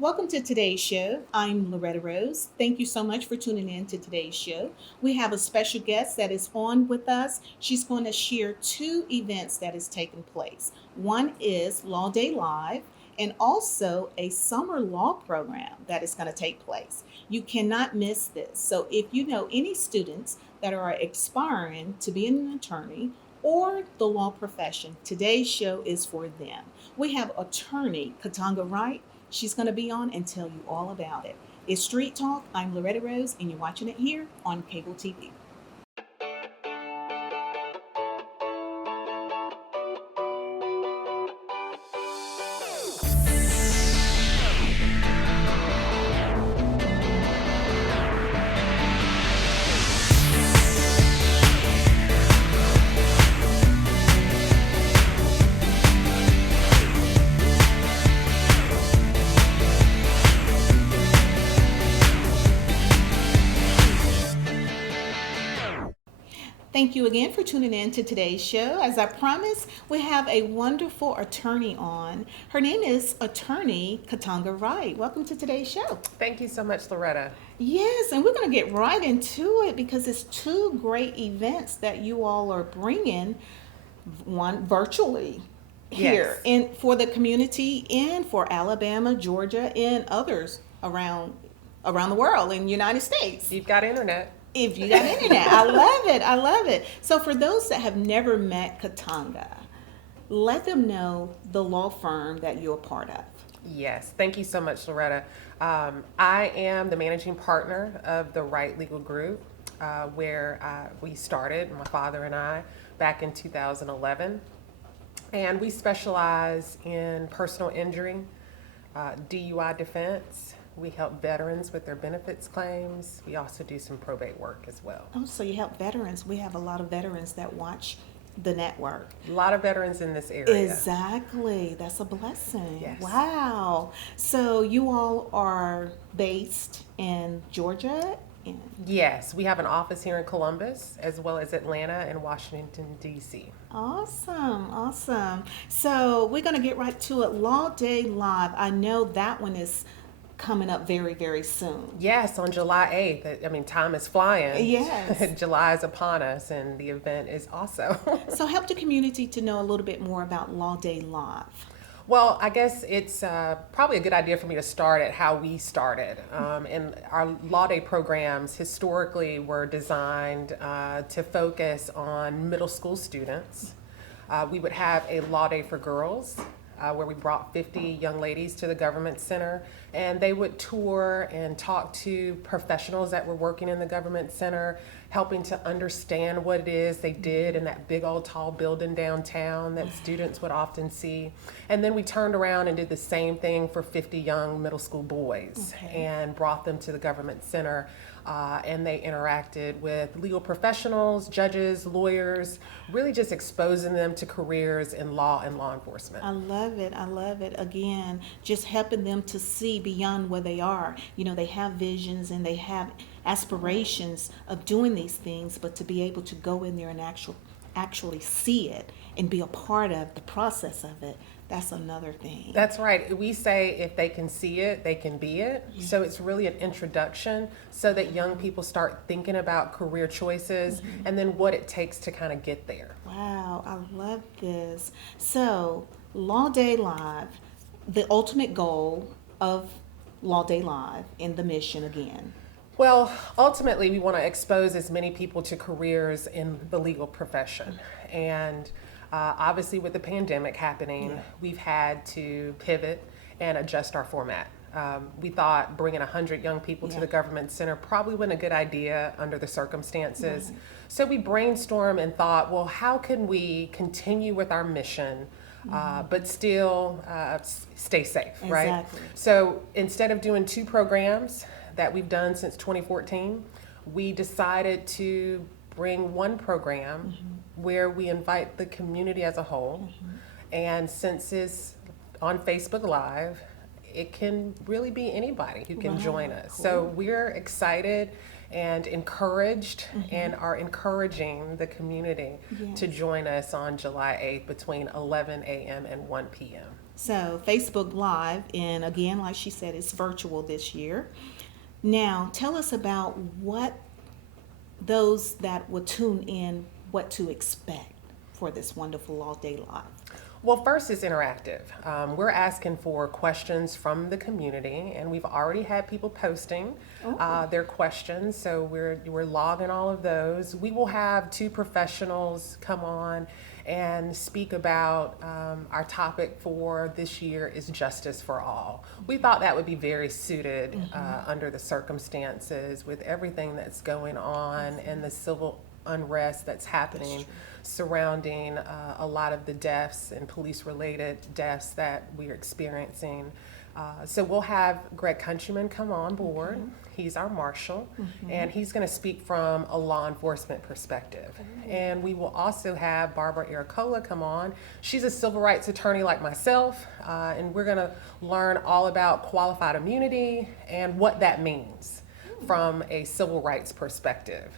Welcome to today's show. I'm Loretta Rose. Thank you so much for tuning in to today's show. We have a special guest that is on with us. She's going to share two events that is taking place. One is Law Day Live and also a summer law program that is going to take place. You cannot miss this. So if you know any students that are aspiring to be an attorney or the law profession, today's show is for them. We have attorney Katonga Wright. She's going to be on and tell you all about it. It's Street Talk. I'm Loretta Rose, and you're watching it here on cable TV. Thank you again for tuning in to today's show. As I promised, we have a wonderful attorney on. Her name is Attorney Katonga Wright. Welcome to today's show. Thank you so much, Loretta. Yes, and we're going to get right into it because it's two great events that you all are bringing, one virtually here Yes. and for the community and for Alabama, Georgia, and others around the world in the United States. You've got internet. If you got internet, I love it. I love it. So for those that have never met Katonga, let them know the law firm that you're a part of. Yes, thank you so much, Loretta. I am the managing partner of the Wright Legal Group, where we started, my father and I, back in 2011. And we specialize in personal injury, DUI defense. We help veterans with their benefits claims. We also do some probate work as well. Oh, so you help veterans. We have a lot of veterans that watch the network. A lot of veterans in this area. Exactly. That's a blessing. Yes. Wow. So you all are based in Georgia? Yes, we have an office here in Columbus, as well as Atlanta and Washington, D.C. Awesome. Awesome. So we're going to get right to it. Law Day Live. I know that one is coming up very, very soon. Yes, on July 8th. I mean, time is flying. Yes. July is upon us, and the event is also. So help the community to know a little bit more about Law Day Live. Well, I guess it's probably a good idea for me to start at how we started. And our Law Day programs historically were designed to focus on middle school students. We would have a Law Day for girls, where we brought 50 young ladies to the government center, and they would tour and talk to professionals that were working in the government center, helping to understand what it is they did in that big old tall building downtown that students would often see. And then we turned around and did the same thing for 50 young middle school boys and brought them to the government center. And they interacted with legal professionals, judges, lawyers, really just exposing them to careers in law and law enforcement. I love it. I love it. Again, just helping them to see beyond where they are. You know, they have visions and they have aspirations of doing these things, but to be able to go in there and actually see it and be a part of the process of it, that's another thing. That's right. We say if they can see it, they can be it. So it's really an introduction so that young people start thinking about career choices and then what it takes to kind of get there. Wow, I love this. So, Law Day Live, the ultimate goal of Law Day Live and the mission again. Well, ultimately, we want to expose as many people to careers in the legal profession. And obviously, with the pandemic happening, we've had to pivot and adjust our format. We thought bringing 100 young people to the government center probably wasn't a good idea under the circumstances. So we brainstormed and thought, well, how can we continue with our mission, but still stay safe, right? Exactly. So instead of doing two programs that we've done since 2014, we decided to bring one program where we invite the community as a whole. And since it's on Facebook Live, it can really be anybody who can join us. Cool. So we're excited and encouraged and are encouraging the community to join us on July 8th between 11 a.m. and 1 p.m. So, Facebook Live, and again, like she said, it's virtual this year. Now, tell us about what those that will tune in, what to expect for this wonderful All Day Live. Well, first is interactive. We're asking for questions from the community, and we've already had people posting their questions, so we're logging all of those. We will have two professionals come on and speak about our topic for this year is justice for all. We thought that would be very suited under the circumstances with everything that's going on and the civil unrest that's happening surrounding a lot of the deaths and police related deaths that we're experiencing. So we'll have Greg Countryman come on board. He's our marshal, and he's going to speak from a law enforcement perspective. And we will also have Barbara Ericola come on. She's a civil rights attorney like myself, and we're going to learn all about qualified immunity and what that means from a civil rights perspective.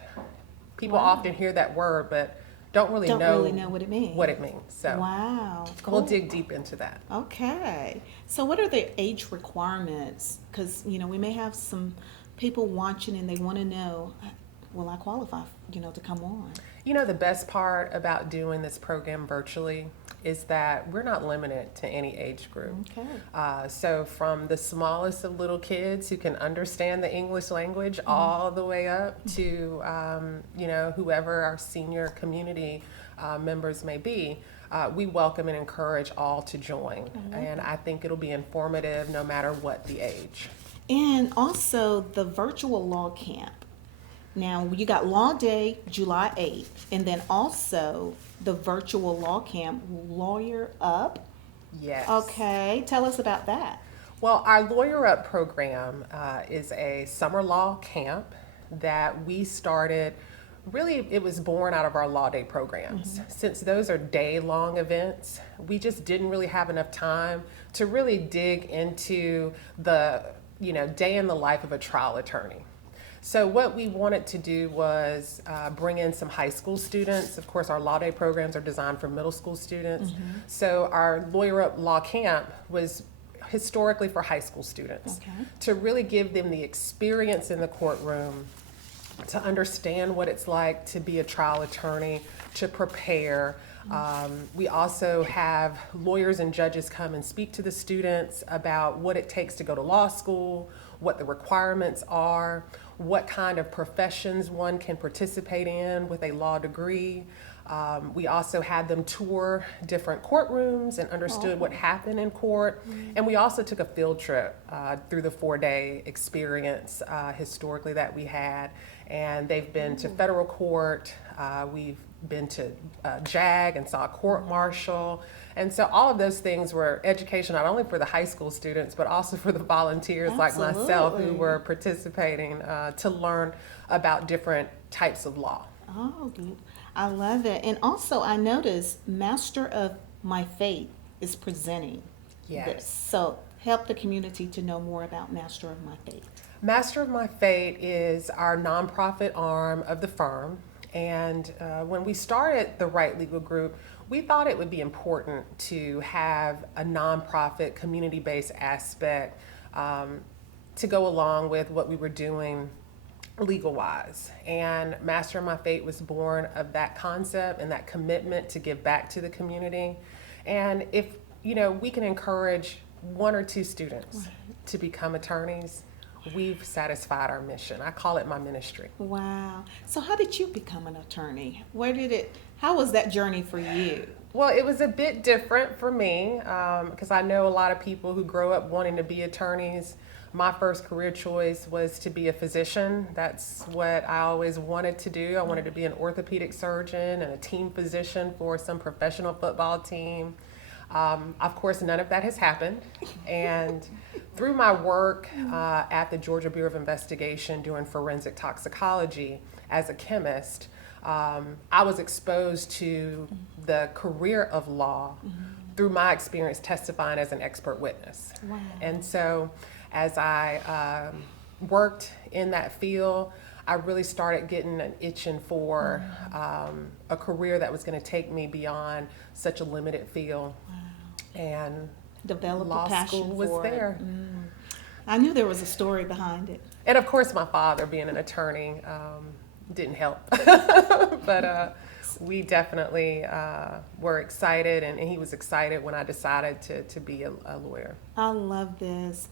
People often hear that word, but don't really know what it means. So wow, cool. We'll dig deep into that. Okay. So what are the age requirements? Because, we may have some people watching and they want to know, will I qualify, to come on? The best part about doing this program virtually is that we're not limited to any age group. Okay. So from the smallest of little kids who can understand the English language all the way up to, whoever our senior community members may be, we welcome and encourage all to join. And I think it'll be informative no matter what the age. And also the virtual law camp. Now, you got Law Day, July 8th, and then also the virtual law camp, Lawyer Up. Yes. Okay, tell us about that. Well, our Lawyer Up program is a summer law camp that we started. Really, it was born out of our Law Day programs. Since those are day-long events, we just didn't really have enough time to really dig into the, day in the life of a trial attorney. So what we wanted to do was bring in some high school students. Of course, our Law Day programs are designed for middle school students. So our Lawyer Up Law Camp was historically for high school students to really give them the experience in the courtroom, to understand what it's like to be a trial attorney, to prepare. We also have lawyers and judges come and speak to the students about what it takes to go to law school, what the requirements are, what kind of professions one can participate in with a law degree. We also had them tour different courtrooms and understood what happened in court. And we also took a field trip through the 4-day experience historically that we had. And they've been to federal court. We've been to JAG and saw a court martial. And so all of those things were education, not only for the high school students, but also for the volunteers like myself who were participating to learn about different types of law. Oh, I love it. And also I noticed Master of My Fate is presenting this. So help the community to know more about Master of My Fate. Master of My Fate is our nonprofit arm of the firm. And when we started the Wright Legal Group, we thought it would be important to have a nonprofit, community-based aspect to go along with what we were doing legal-wise. And Master of My Fate was born of that concept and that commitment to give back to the community. And if, we can encourage 1 or 2 students to become attorneys, we've satisfied our mission. I call it my ministry. Wow. So how did you become an attorney? How was that journey for you? Well, it was a bit different for me because I know a lot of people who grow up wanting to be attorneys. My first career choice was to be a physician. That's what I always wanted to do. I wanted to be an orthopedic surgeon and a team physician for some professional football team. Of course, none of that has happened. And through my work at the Georgia Bureau of Investigation doing forensic toxicology as a chemist, I was exposed to the career of law through my experience testifying as an expert witness. Wow. And so as I worked in that field, I really started getting an itching for a career that was going to take me beyond such a limited field. And Develop Law a passion school was for there. it. I knew there was a story behind it. And of course, my father, being an attorney, didn't help. But we definitely were excited, and he was excited when I decided to be a lawyer. I love this.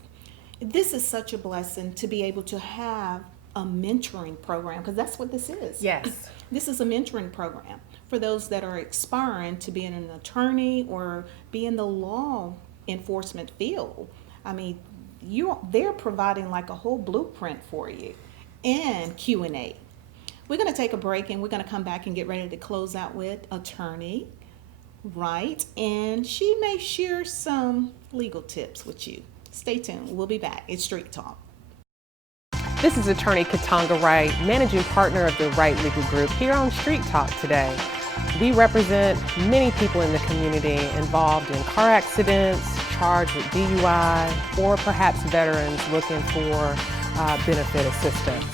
This is such a blessing to be able to have a mentoring program, because that's what this is. Yes. This is a mentoring program for those that are aspiring to be an attorney or be in the law enforcement field. I mean, they're providing like a whole blueprint for you and Q&A. We're going to take a break and we're going to come back and get ready to close out with attorney Wright, and she may share some legal tips with you. Stay tuned. We'll be back. It's Street Talk. This is attorney Katonga Wright, managing partner of the Wright Legal Group, here on Street Talk today. We represent many people in the community involved in car accidents, charged with DUI, or perhaps veterans looking for benefit assistance.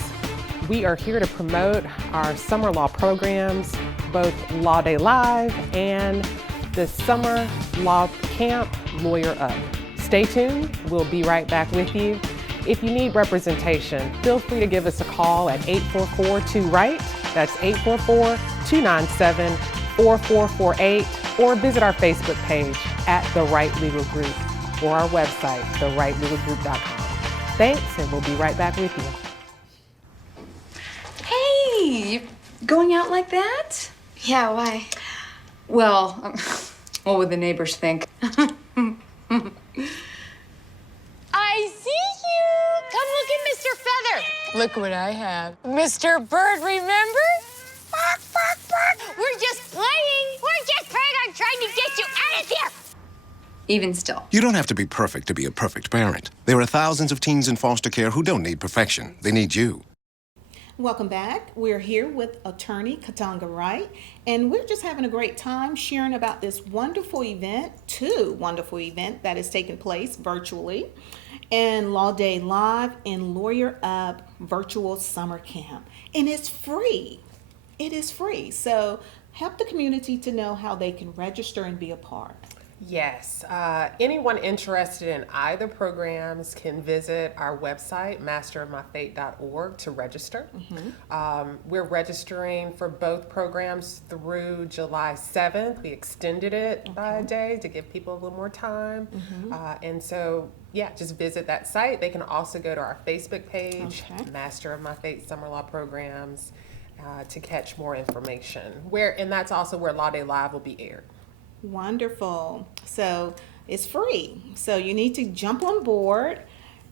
We are here to promote our summer law programs, both Law Day Live and the Summer Law Camp Lawyer Up. Stay tuned. We'll be right back with you. If you need representation, feel free to give us a call at 844-2-WRIGHT. That's 844-297-4448, or visit our Facebook page at The Wright Legal Group or our website, thewrightlegalgroup.com. Thanks, and we'll be right back with you. Hey, you going out like that? Yeah, why? Well, what would the neighbors think? I see you! Come look at Mr. Feather. Look what I have. Mr. Bird, remember? Bark, bark, bark. We're just playing. We're just playing on trying to get you out of here. Even still. You don't have to be perfect to be a perfect parent. There are thousands of teens in foster care who don't need perfection. They need you. Welcome back. We're here with attorney Katonga Wright, and we're just having a great time sharing about this wonderful event, two wonderful events that is taking place virtually, and Law Day Live and Lawyer Up Virtual Summer Camp. And it's free. It is free. So help the community to know how they can register and be a part. Yes, anyone interested in either programs can visit our website, masterofmyfate.org, to register. We're registering for both programs through July 7th. We extended it by a day to give people a little more time. And so, yeah, just visit that site. They can also go to our Facebook page, Master of My Fate Summer Law Programs, to catch more information. And that's also where Law Day Live will be aired. Wonderful. So it's free. So you need to jump on board.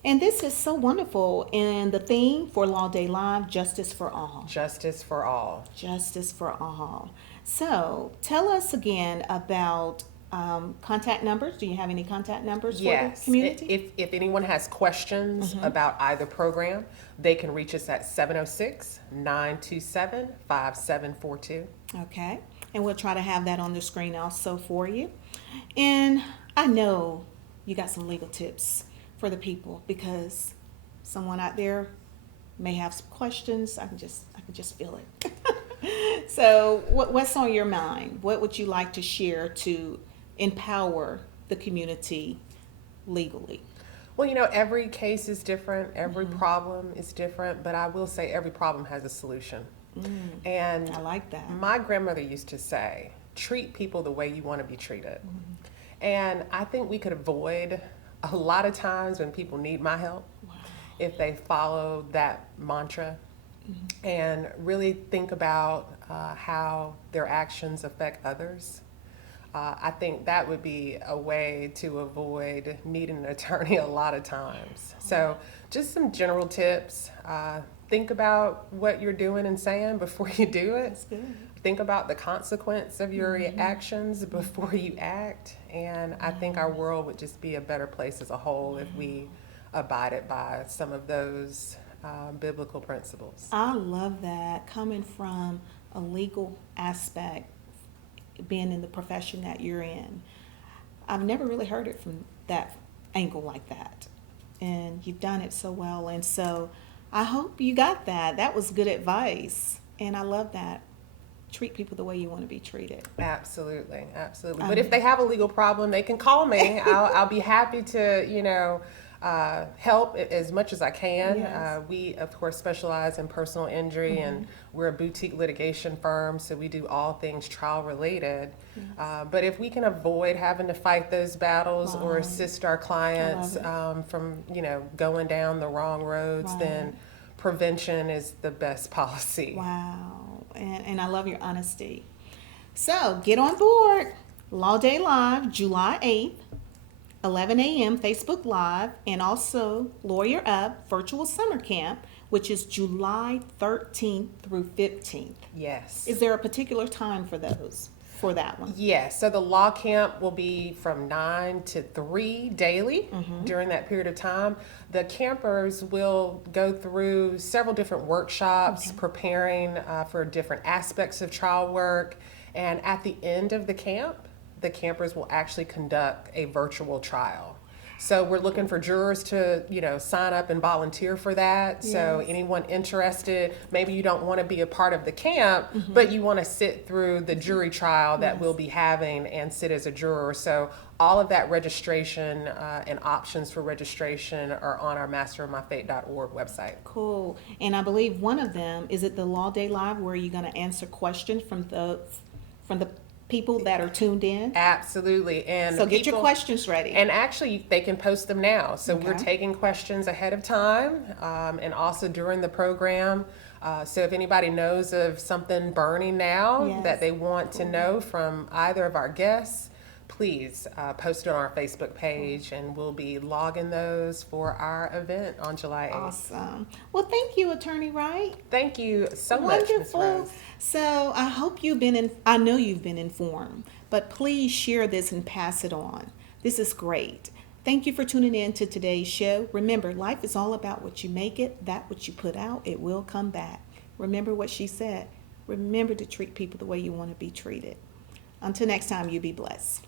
And this is so wonderful. And the theme for Law Day Live, Justice for All. Justice for all. Justice for all. So tell us again about contact numbers. Do you have any contact numbers for the community? If anyone has questions about either program, they can reach us at 706-927-5742. Okay. And we'll try to have that on the screen also for you. And I know you got some legal tips for the people, because someone out there may have some questions. I can just feel it. So what's on your mind? What would you like to share to empower the community legally? Well, you know, every case is different. Every problem is different. But I will say every problem has a solution. And I like that. My grandmother used to say, treat people the way you want to be treated. And I think we could avoid a lot of times when people need my help if they follow that mantra and really think about how their actions affect others. I think that would be a way to avoid needing an attorney a lot of times. So just some general tips. Think about what you're doing and saying before you do it. That's good. Think about the consequence of your actions before you act. And I think our world would just be a better place as a whole if we abided by some of those biblical principles. I love that, coming from a legal aspect, being in the profession that you're in. I've never really heard it from that angle like that. And you've done it so well. And so I hope you got that. That was good advice. And I love that. treat people the way you want to be treated. Absolutely, absolutely. But if they have a legal problem, they can call me. I'll be happy to, help as much as I can. Yes. We, of course, specialize in personal injury, and we're a boutique litigation firm, so we do all things trial related. But if we can avoid having to fight those battles or assist our clients from, going down the wrong roads, then prevention is the best policy. Wow. And I love your honesty. So get on board. Law Day Live, July 8th, 11 a.m. Facebook Live, and also Lawyer Up Virtual Summer Camp, which is July 13th through 15th. Yes. Is there a particular time for those? For that one? Yes, so the law camp will be from 9 to 3 daily during that period of time. The campers will go through several different workshops preparing for different aspects of trial work. And at the end of the camp, the campers will actually conduct a virtual trial. So we're looking for jurors to, sign up and volunteer for that. So anyone interested, maybe you don't want to be a part of the camp, but you want to sit through the jury trial that we'll be having and sit as a juror. So all of that registration and options for registration are on our masterofmyfate.org website. Cool. And I believe one of them, is it the Law Day Live where you're going to answer questions from the people that are tuned in? Absolutely. And So get your questions ready. And actually, they can post them now. So we're Okay. taking questions ahead of time and also during the program. So if anybody knows of something burning now Yes. that they want to know from either of our guests, please post it on our Facebook page, and we'll be logging those for our event on July 8th. Awesome. Well, thank you, Attorney Wright. Thank you so much, Ms. Wonderful. Rose. So I hope I know you've been informed, but please share this and pass it on. This is great. Thank you for tuning in to today's show. Remember, life is all about what you make it, that what you put out, it will come back. Remember what she said. Remember to treat people the way you want to be treated. Until next time, you be blessed.